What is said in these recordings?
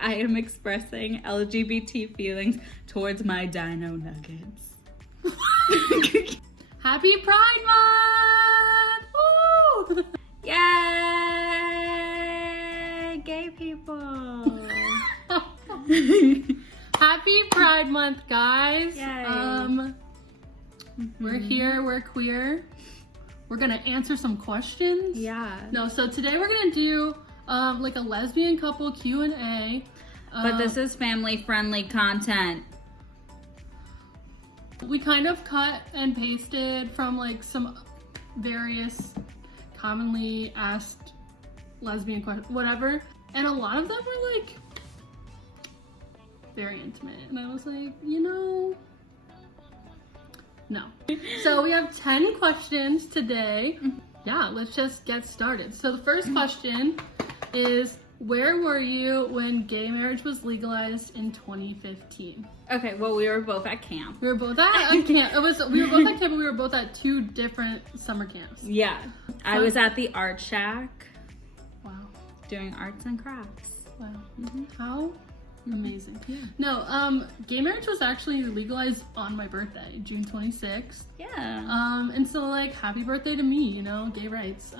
I am expressing LGBT feelings towards my dino nuggets. Happy Pride Month! Woo! Yay! Gay people! Happy Pride Month, guys. Yay. We're here, we're queer. We're gonna answer some questions. Yeah. No, so today we're gonna do like a lesbian couple Q&A. But this is family-friendly content. We kind of cut and pasted from like some various commonly asked lesbian questions, whatever. And a lot of them were like very intimate. And I was like, no. So we have 10 questions today. Yeah, let's just get started. So the first question is, where were you when gay marriage was legalized in 2015? Okay, well, we were both at camp. We were both at a camp. We were both at camp, but we were both at 2 different summer camps. Yeah. I was at the Art Shack. Wow. Doing arts and crafts. Wow. How amazing. Yeah. No, gay marriage was actually legalized on my birthday, June 26th. Yeah. And so like, happy birthday to me, gay rights.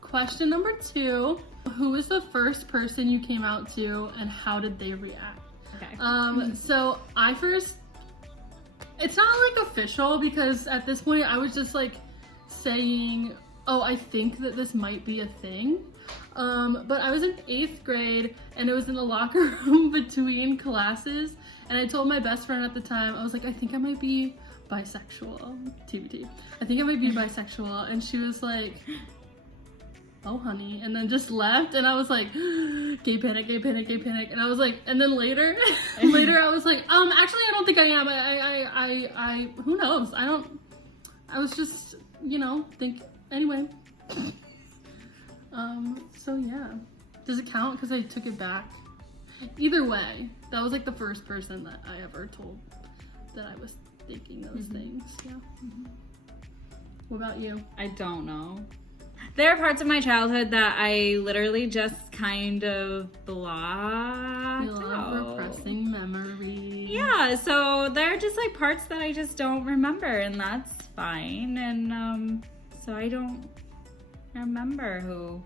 Question number 2, who was the first person you came out to and how did they react? Okay. So it's not like official because at this point I was just like saying, oh, I think that this might be a thing. But I was in 8th grade and it was in the locker room between classes, and I told my best friend at the time, I was like, I think I might be bisexual, TBT. I think I might be bisexual, and she was like, oh honey, and then just left, and I was like, gay panic, gay panic, gay panic, and I was like, and then later I was like, actually I don't think I am, I who knows, I was just, anyway. So yeah, does it count because I took it back? Either way, that was like the first person that I ever told that I was thinking those things, yeah. What about you? I don't know. There are parts of my childhood that I literally just kind of blocked out. Repressing memories. Yeah, so they're just like parts that I just don't remember, and that's fine. And so I don't remember who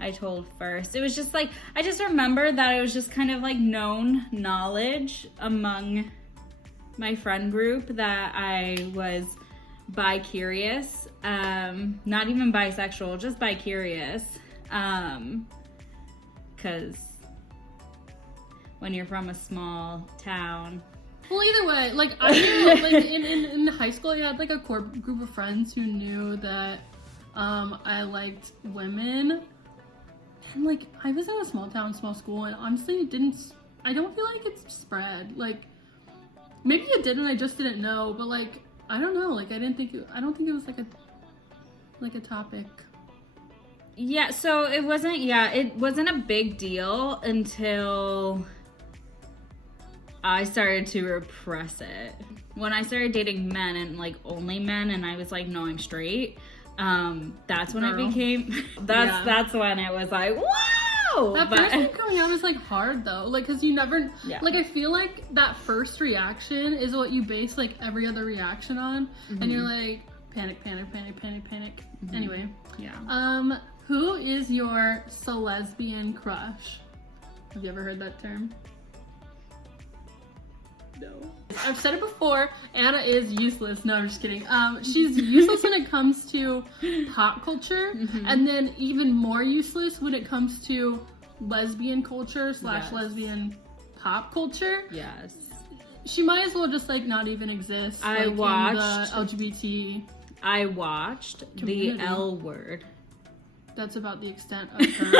I told first. It was just like, I just remember that it was just kind of like known knowledge among my friend group that I was bi-curious, not even bisexual, just bi-curious, because when you're from a small town. Well, either way, like I knew, like in high school, I had like a core group of friends who knew that I liked women, and like I was in a small town, small school, and honestly, I don't feel like it's spread. Like maybe it did, and I just didn't know, but like. I don't know, like I don't think it was like a topic. Yeah, so it wasn't a big deal until I started to repress it. When I started dating men and like only men, and I was like, no, I'm straight, that's when it became, that's when it was like, whoa! That first time coming out is like hard though, like because you never, like I feel like that first reaction is what you base like every other reaction on, and you're like panic, panic, panic, panic, panic. Anyway, yeah. Who is your lesbian crush? Have you ever heard that term? No. I've said it before, Anna is useless. No, I'm just kidding. She's useless when it comes to pop culture, and then even more useless when it comes to lesbian culture / lesbian pop culture. Yes. She might as well just like not even exist. I like, watched in the LGBT. I watched community. The L Word. That's about the extent of her.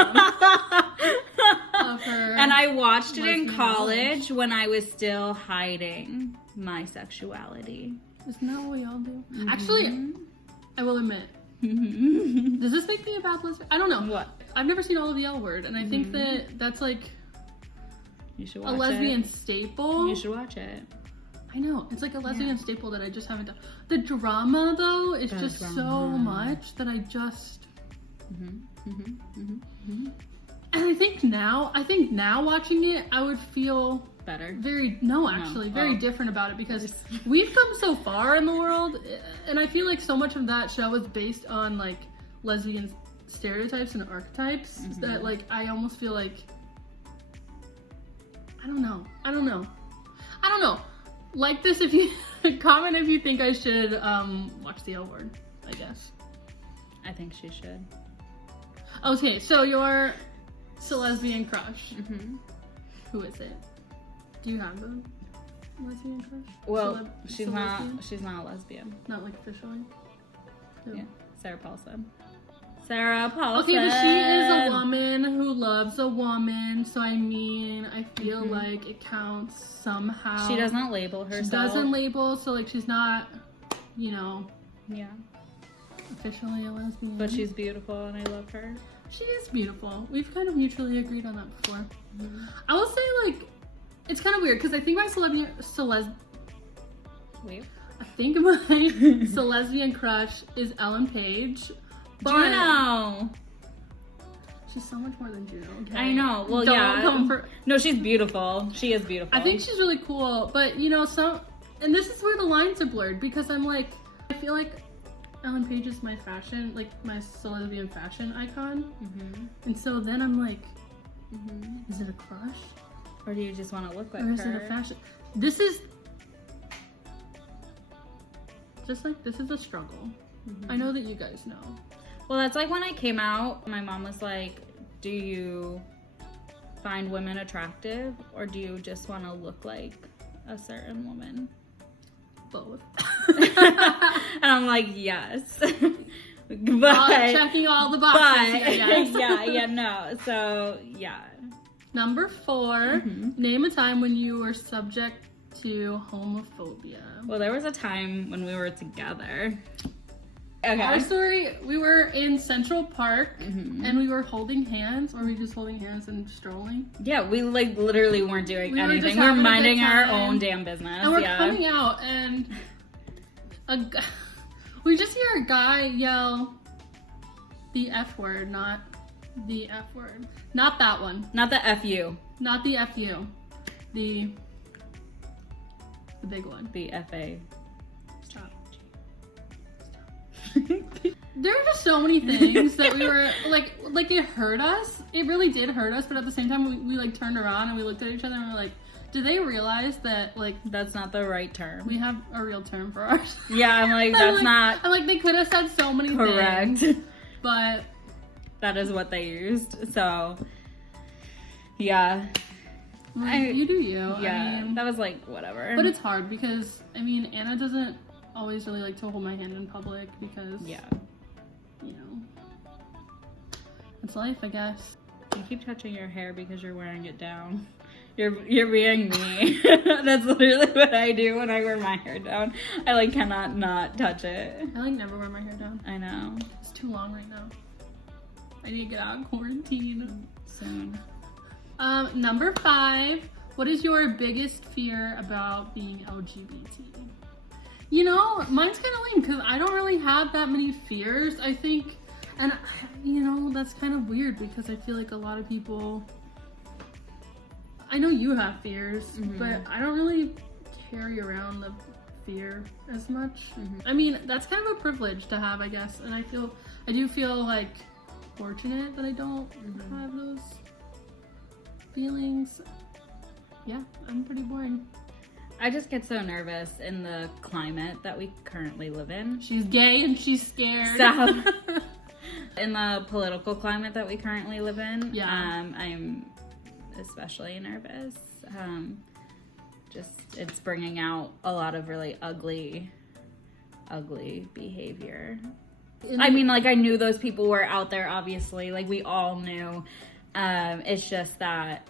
And I watched it in college when I was still hiding my sexuality. Isn't that what we all do? Actually, I will admit. Does this make me a bad lesbian? I don't know. What? I've never seen all of the L Word, and I think that's like you should watch a lesbian staple. You should watch it. I know. It's like a lesbian staple that I just haven't done. The drama, though, is just so much that I just... And I think now watching it, I would feel Better. very different about it, because we've come so far in the world, and I feel like so much of that show is based on like lesbian stereotypes and archetypes that like I almost feel like I don't know. Like this, if you comment if you think I should watch the L Word, I guess. I think she should. Okay, so your lesbian crush. Who is it? Do you have a lesbian crush? Well, she's not a lesbian. Not like officially. Who? Yeah, Sarah Paulson. Sarah Paulson. Okay, but she is a woman who loves a woman, so I mean, I feel like it counts somehow. She doesn't label herself. She doesn't label, so like she's not, you know. Yeah. Officially a lesbian. But she's beautiful and I love her. She is beautiful. We've kind of mutually agreed on that before. I will say, like, it's kind of weird because I think my lesbian crush is Ellen Page. But Juno. She's so much more than Juno. Okay? I know. Well, no, she's beautiful. She is beautiful. I think she's really cool, but you know, and this is where the lines are blurred because I'm like, I feel like Ellen Page is my fashion, like my lesbian fashion icon, and so then I'm like, is it a crush? Or do you just want to look like her? Or is it a fashion? This is just like, this is a struggle. I know that you guys know. Well, that's like when I came out, my mom was like, do you find women attractive or do you just want to look like a certain woman? Both. And I'm like, yes. But checking all the boxes. No. So, yeah. Number 4, name a time when you were subject to homophobia. Well, there was a time when we were together. Okay. Our story, we were in Central Park and we were holding hands, or we were just holding hands and strolling. Yeah, we like literally weren't doing anything. We were minding our own damn business. And we're coming out and we just hear a guy yell the F word, not the F word. Not that one. Not the FU. Not the FU. The big one. The FA. Stop. There were just so many things that we were like it hurt us. It really did hurt us, but at the same time we like turned around and we looked at each other and we were like, do they realize that like that's not the right term? We have a real term for ours. Yeah, I'm like, that's not. I'm like, they could have said so many correct. Things, but that is what they used. So yeah. You do you. Yeah, I mean, that was like whatever. But it's hard because I mean, Anna doesn't always really like to hold my hand in public because you know, it's life, I guess. You keep touching your hair because you're wearing it down. You're being me. That's literally what I do when I wear my hair down. I like cannot not touch it. I like never wear my hair down. I know. It's too long right now. I need to get out of quarantine soon. Number 5. What is your biggest fear about being LGBT? You know, mine's kind of lame because I don't really have that many fears, I think. And, you know, that's kind of weird because I feel like a lot of people... I know you have fears, but I don't really carry around the fear as much. I mean, that's kind of a privilege to have, I guess. And I do feel like fortunate that I don't have those feelings. Yeah, I'm pretty boring. I just get so nervous in the climate that we currently live in. She's gay and she's scared. So, in the political climate that we currently live in, I'm especially nervous. Just it's bringing out a lot of really ugly behavior. I mean, like I knew those people were out there, obviously, like we all knew. It's just that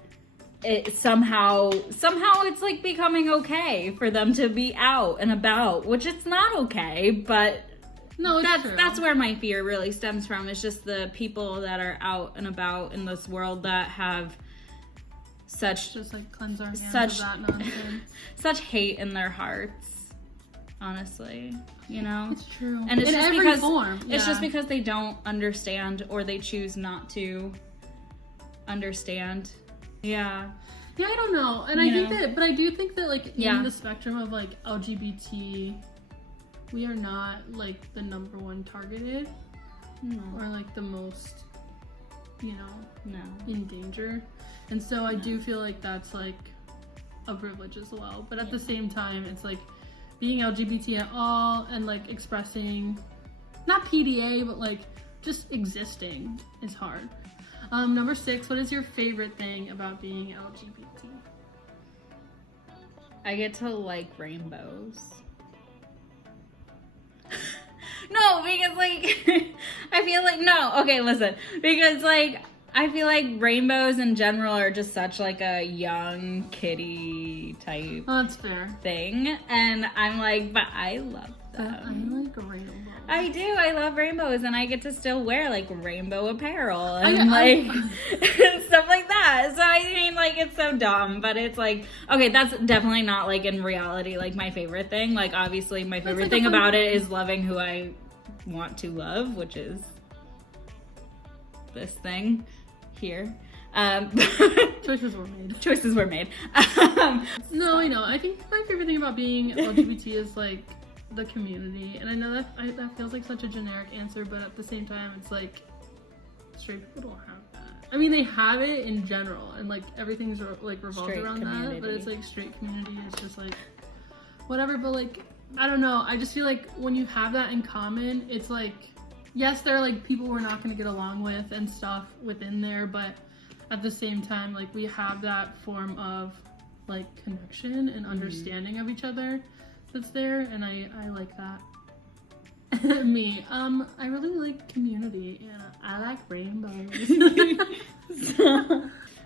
it somehow it's like becoming okay for them to be out and about, which it's not okay, but no, that's where my fear really stems from. It's just the people that are out and about in this world that have just like cleanse our hands of that nonsense. Such hate in their hearts, honestly, you know. It's true. And it's in just every because form. It's just because they don't understand or they choose not to understand. Yeah. Yeah, I don't know. And I do think that like Yeah. in the spectrum of like LGBT, we are not like the number one targeted No. or like the most, you know, No. in danger. And so I do feel like that's like a privilege as well. But at the same time, it's like being LGBT at all and like expressing, not PDA, but like just existing is hard. Number 6, what is your favorite thing about being LGBT? I get to like rainbows. No, because like I feel like listen. Because like I feel like rainbows in general are just such like a young kiddie type Oh, that's fair. thing. And I'm like, but I love But I them. like rainbows. I do. I love rainbows, and I get to still wear like rainbow apparel and and stuff like that. So I mean, like, it's so dumb, but it's like, okay, that's definitely not like in reality like my favorite thing. Like, obviously, my favorite like thing a fun about thing. it is loving who I want to love, which is this thing here. Choices were made. Choices were made. No, I know. I think my favorite thing about being LGBT is like the community, and I know that feels like such a generic answer, but at the same time, it's like straight people don't have that. I mean, they have it in general, and like everything's like revolved Straight around community. that. But it's like straight community. It's just like whatever. But like I don't know. I just feel like when you have that in common, it's like yes, there are like people we're not going to get along with and stuff within there, but at the same time, like we have that form of like connection and understanding of each other that's there, and I like that. Me, I really like community and I like rainbows.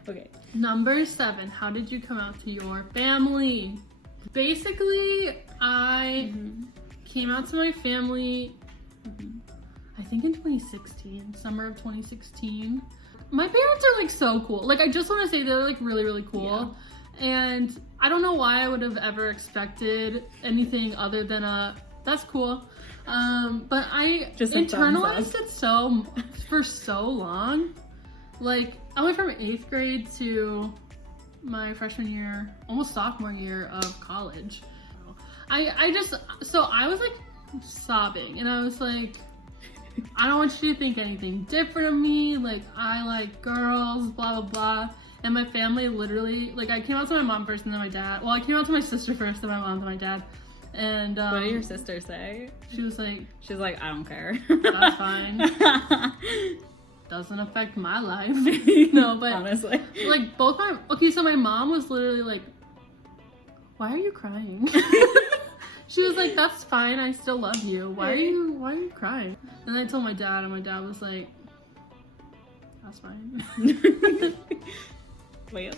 Okay. Number 7, how did you come out to your family? Basically, I came out to my family, I think in 2016, summer of 2016. My parents are like so cool. Like, I just want to say they're like really, really cool. And I don't know why I would have ever expected anything other than that's cool. But I Just a thumbs up. internalized it for so long. Like, I went from 8th grade to my freshman year, almost sophomore year of college. I was like sobbing, and I was like, I don't want you to think anything different of me. Like, I like girls, blah, blah, blah. And my family literally, like, I came out to my mom first and then my dad. Well, I came out to my sister first, then my mom, then my dad. And What did your sister say? she was like, She's like, I don't care. that's fine. Doesn't affect my life. No, but honestly, like so my mom was literally like, why are you crying? She was like, that's fine, I still love you. Why are you crying? And I told my dad, and my dad was like, that's fine. wait.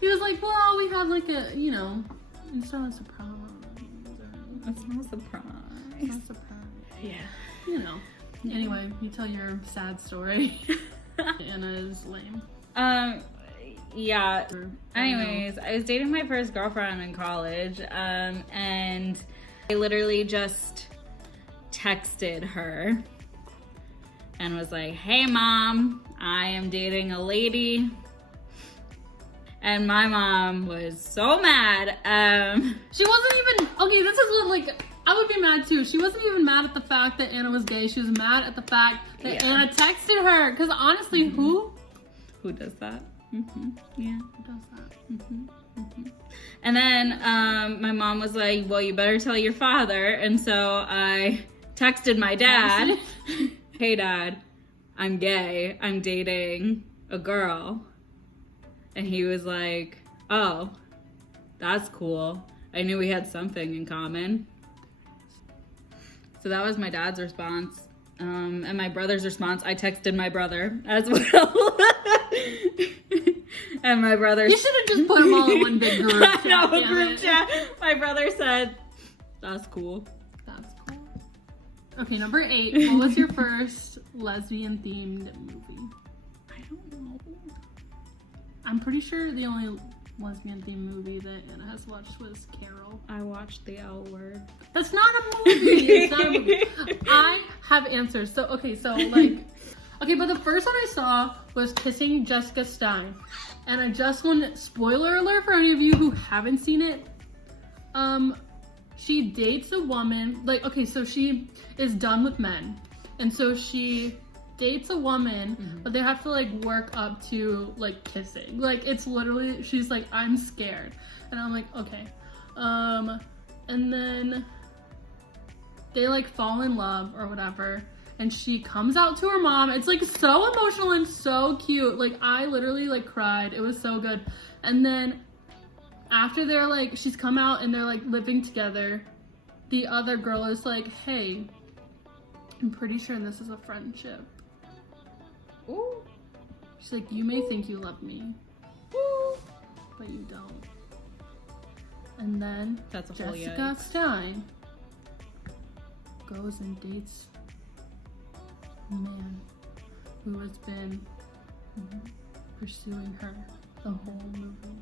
He was like, well, we have like a, you know, it's not a surprise. That's not a surprise. It's not a surprise. Yeah. You know. Anyway, you tell your sad story. Anna is lame. Yeah. Or- Anyways, I was dating my first girlfriend in college, and I literally just texted her and was like, hey mom, I am dating a lady. And my mom was so mad. She wasn't even, okay, this is what, like, I would be mad too. She wasn't even mad at the fact that Anna was gay. She was mad at the fact that Anna texted her. Because honestly, who does that? Yeah. Who does that? And then my mom was like, well, you better tell your father. And so I texted my dad, hey dad, I'm gay. I'm dating a girl. And he was like, oh, that's cool. I knew we had something in common. So that was my dad's response. And my brother's response, I texted my brother as well. And my brother... You should have just put them all in one big group chat. No, damn group it. chat. My brother said, that's cool. That's cool. Okay, number 8. What was your first lesbian-themed movie? I don't know. I'm pretty sure the only lesbian-themed movie that Anna has watched was Carol. I watched The L Word. That's not a movie. It's not a movie. I have answers. So, like, Okay, but the first one I saw was Kissing Jessica Stein. And I just want, spoiler alert for any of you who haven't seen it. She dates a woman, like, okay, so she is done with men. And so she dates a woman, but they have to like work up to like kissing. Like it's literally, she's like, I'm scared. And I'm like, okay. And then they like fall in love or whatever. And she comes out to her mom. It's like so emotional and so cute. Like I literally like cried. It was so good. And then after they're like, she's come out and they're like living together, the other girl is like, hey, I'm pretty sure this is a friendship. Ooh. She's like, you may think you love me, but you don't. And then That's a whole Jessica yikes. Stein goes and dates a man who has been pursuing her the whole movie.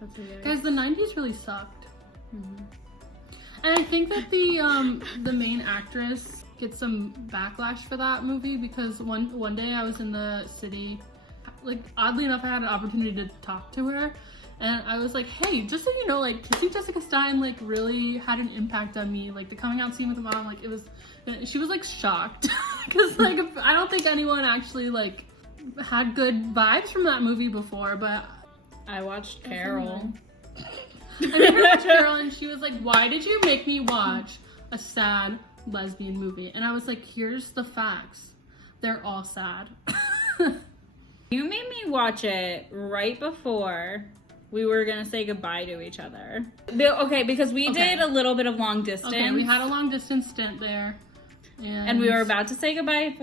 That's a yikes. Guys, the 90s really sucked. And I think that the main actress gets some backlash for that movie because one day I was in the city, like oddly enough I had an opportunity to talk to her, and I was like, hey, just so you know, like Kissing Jessica Stein like really had an impact on me. Like the coming out scene with the mom, like it was, she was like shocked because like I don't think anyone actually like had good vibes from that movie before, but I watched Carol. I made her watch Carol and she was like, why did you make me watch a sad lesbian movie? And I was like, here's the facts. They're all sad. You made me watch it right before we were gonna say goodbye to each other. Okay, because we did a little bit of long distance. Okay, we had a long distance stint there. And we were about to say goodbye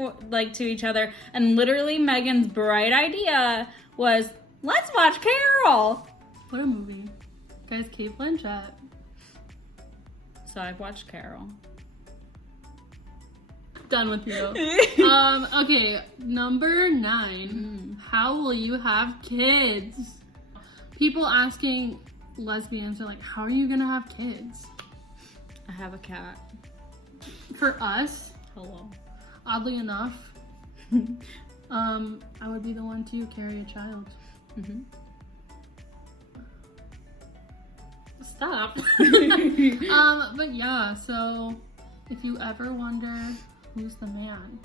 to each other. And literally Megan's bright idea was, let's watch Carol. What a movie. Guys, Kate Blanchett. So I've watched Carol. Done with you. Okay, number 9. How will you have kids? People asking lesbians are like, how are you gonna have kids? I have a cat. For us, Hello. oddly enough, I would be the one to carry a child. Stop. But yeah, so if you ever wonder who's the man,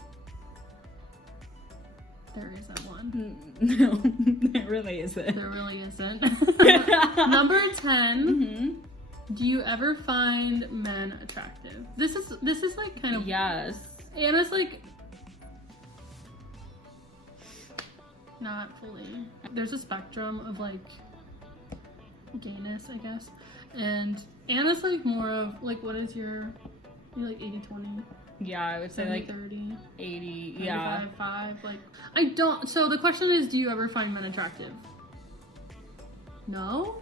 there isn't one. No, there really isn't. There really isn't. Number 10. Do you ever find men attractive? This is like kind of, Yes. Anna's like not fully. There's a spectrum of like gayness, I guess. And Anna's like more of like, what is you're like 80-20? Yeah, I would say like 30, 80. Yeah. 5. Like, I don't. So the question is, do you ever find men attractive? No,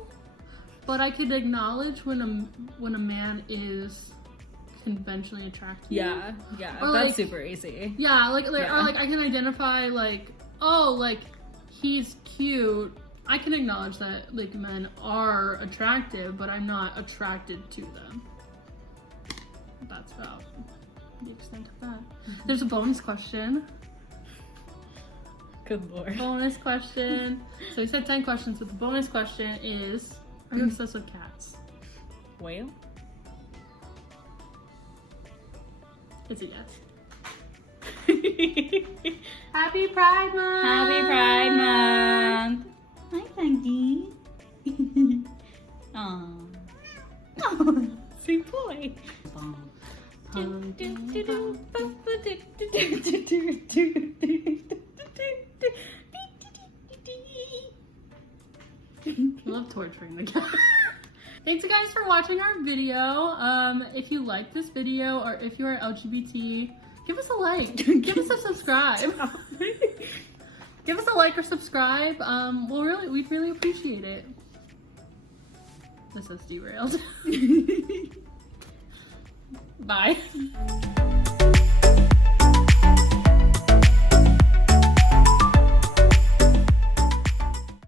but I could acknowledge when a man is conventionally attractive. Yeah. Or, That's like, super easy. Yeah, like Yeah. or like I can identify like, oh, like he's cute. I can acknowledge that like men are attractive, but I'm not attracted to them. That's about the extent of that. There's a bonus question. Good lord. Bonus question. So we said 10 questions, but the bonus question is, are you obsessed with cats? Whale? It's a yes. Happy Pride Month! Happy Pride Month! Hi, Bundy. Aww. Sweet boy. I love torturing the cat. Thanks guys for watching our video. If you like this video or if you are LGBT, give us a like. Give us a subscribe. Give us a like or subscribe. We'd really appreciate it. This is derailed. Bye.